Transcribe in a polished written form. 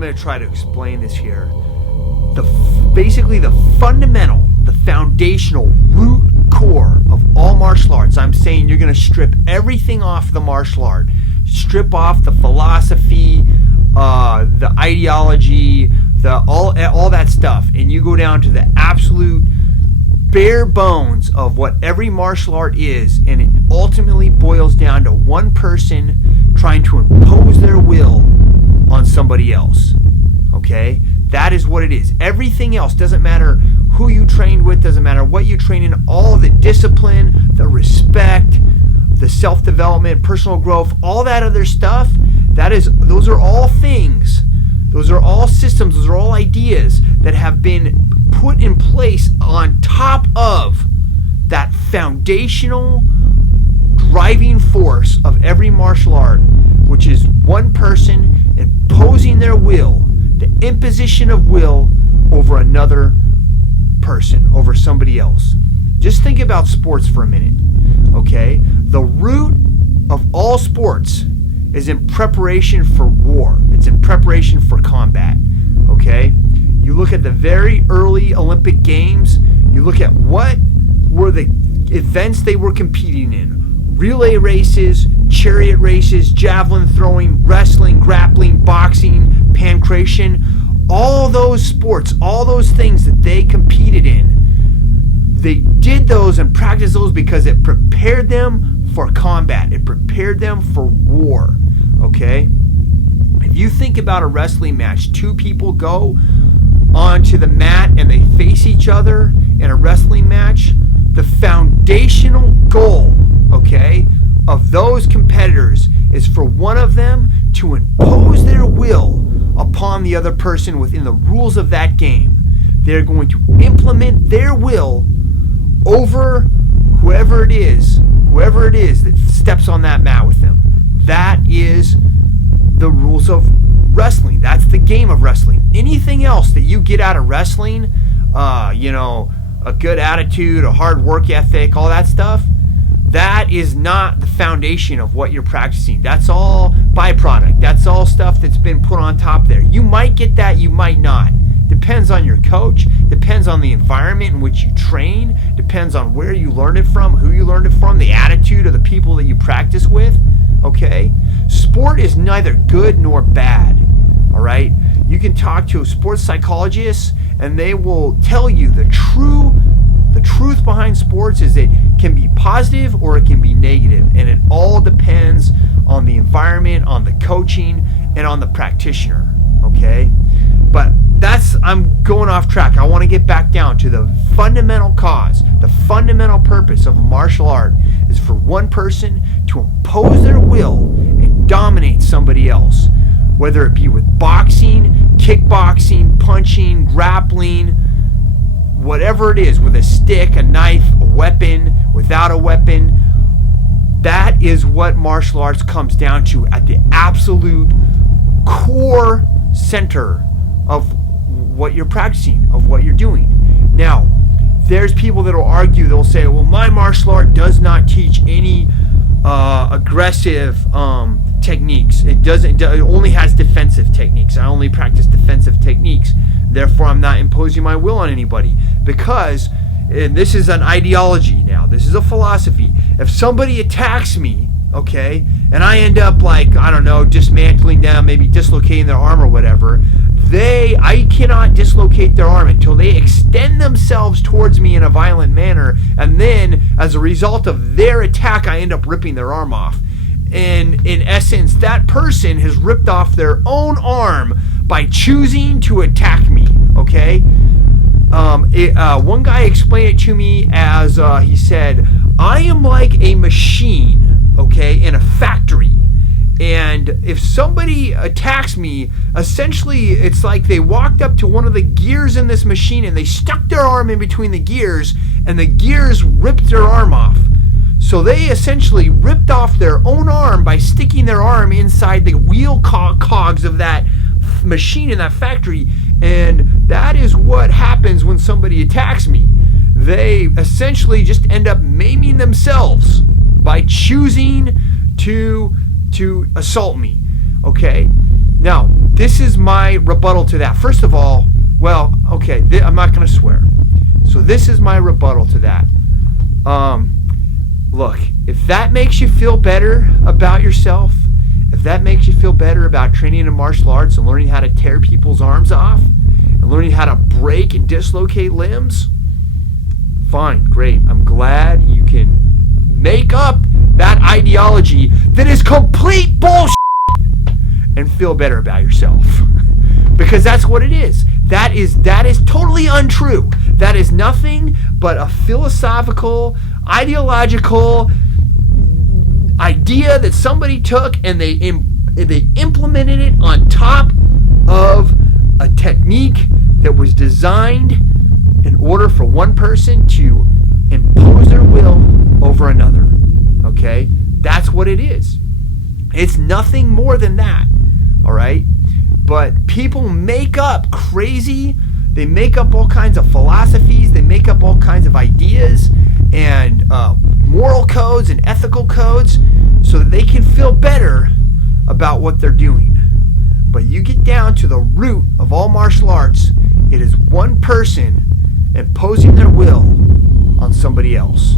going to try to explain this here. Basically the fundamental, the foundational root core of all martial arts. I'm saying you're going to strip everything off the martial art. Strip off the philosophy, the ideology, all that stuff, and you go down to the absolute bare bones of what every martial art is, and it ultimately boils down to one person trying to impose their will on somebody else. Okay? That is what it is. Everything else, doesn't matter who you trained with, doesn't matter what you train in, all the discipline, the respect, the self-development, personal growth, all that other stuff, those are all things, those are all systems, those are all ideas that have been put in place on top of that foundational driving force of every martial art, which is one person imposing their will, the imposition of will over another person, over somebody else. Just think about sports for a minute, okay? The root of all sports is in preparation for war. It's in preparation for combat, okay? You look at the very early Olympic Games, you look at what were the events they were competing in. Relay races, chariot races, javelin throwing, wrestling, grappling, boxing, pancration, all those sports, all those things that they competed in, they did those and practiced those because it prepared them for combat. It prepared them for war, okay? If you think about a wrestling match, two people go onto the mat and they face each other in a wrestling match, the foundational goal, okay, of those competitors is for one of them to impose their will upon the other person within the rules of that game. They're going to implement their will over whoever it is that steps on that mat with them. That is the rules of wrestling. That's the game of wrestling. Anything else that you get out of wrestling, a good attitude, a hard work ethic, all that stuff, that is not the foundation of what you're practicing. That's all byproduct. That's all stuff that's been put on top there. You might get that, you might not. Depends on your coach, depends on the environment in which you train, depends on where you learned it from, who you learned it from, the attitude of the people that you practice with, okay? Sport is neither good nor bad, all right? You can talk to sports psychologists and they will tell you the truth behind sports is it can be positive or it can be negative, and it all depends on the environment, on the coaching, and on the practitioner, okay? But I'm going off track. I want to get back down to the fundamental cause, the fundamental purpose of a martial art is for one person to impose their will and dominate somebody else, whether it be with boxing, kickboxing, punching, grappling, whatever it is, with a stick, a knife, a weapon, without a weapon. That is what martial arts comes down to at the absolute core center of what you're practicing, of what you're doing. Now, there's people that will argue, they'll say, well, my martial art does not teach any aggressive techniques. It only has defensive techniques. I only practice defensive techniques. Therefore, I'm not imposing my will on anybody. Because, and this is an ideology now, this is a philosophy. If somebody attacks me, okay, and I end up dismantling them, maybe dislocating their arm or whatever, I cannot dislocate their arm until they extend themselves towards me in a violent manner, and then as a result of their attack, I end up ripping their arm off. And in essence, that person has ripped off their own arm by choosing to attack me, okay? One guy explained it to me as, he said, I am like a machine, okay, in a factory. And if somebody attacks me, essentially it's like they walked up to one of the gears in this machine and they stuck their arm in between the gears, and the gears ripped their arm off. So they essentially ripped off their own arm by sticking their arm inside the wheel cogs of that machine in that factory. And that is what happens when somebody attacks me. They essentially just end up maiming themselves by choosing to assault me, okay? Now, this is my rebuttal to that. First of all, well, okay, I'm not going to swear. So this is my rebuttal to that. Look, if that makes you feel better about yourself, if that makes you feel better about training in martial arts and learning how to tear people's arms off and learning how to break and dislocate limbs, fine, great. I'm glad you can make up that ideology that is complete bullshit and feel better about yourself. Because that's what it is. That is totally untrue. That is nothing but a philosophical, ideological idea that somebody took and they implemented it on top of a technique that was designed in order for one person to impose their will over another. Okay? That's what it is. It's nothing more than that. All right? But people make up they make up all kinds of philosophies, they make up all kinds of ideas and moral codes and ethical codes so that they can feel better about what they're doing. But you get down to the root of all martial arts, it is one person imposing their will on somebody else.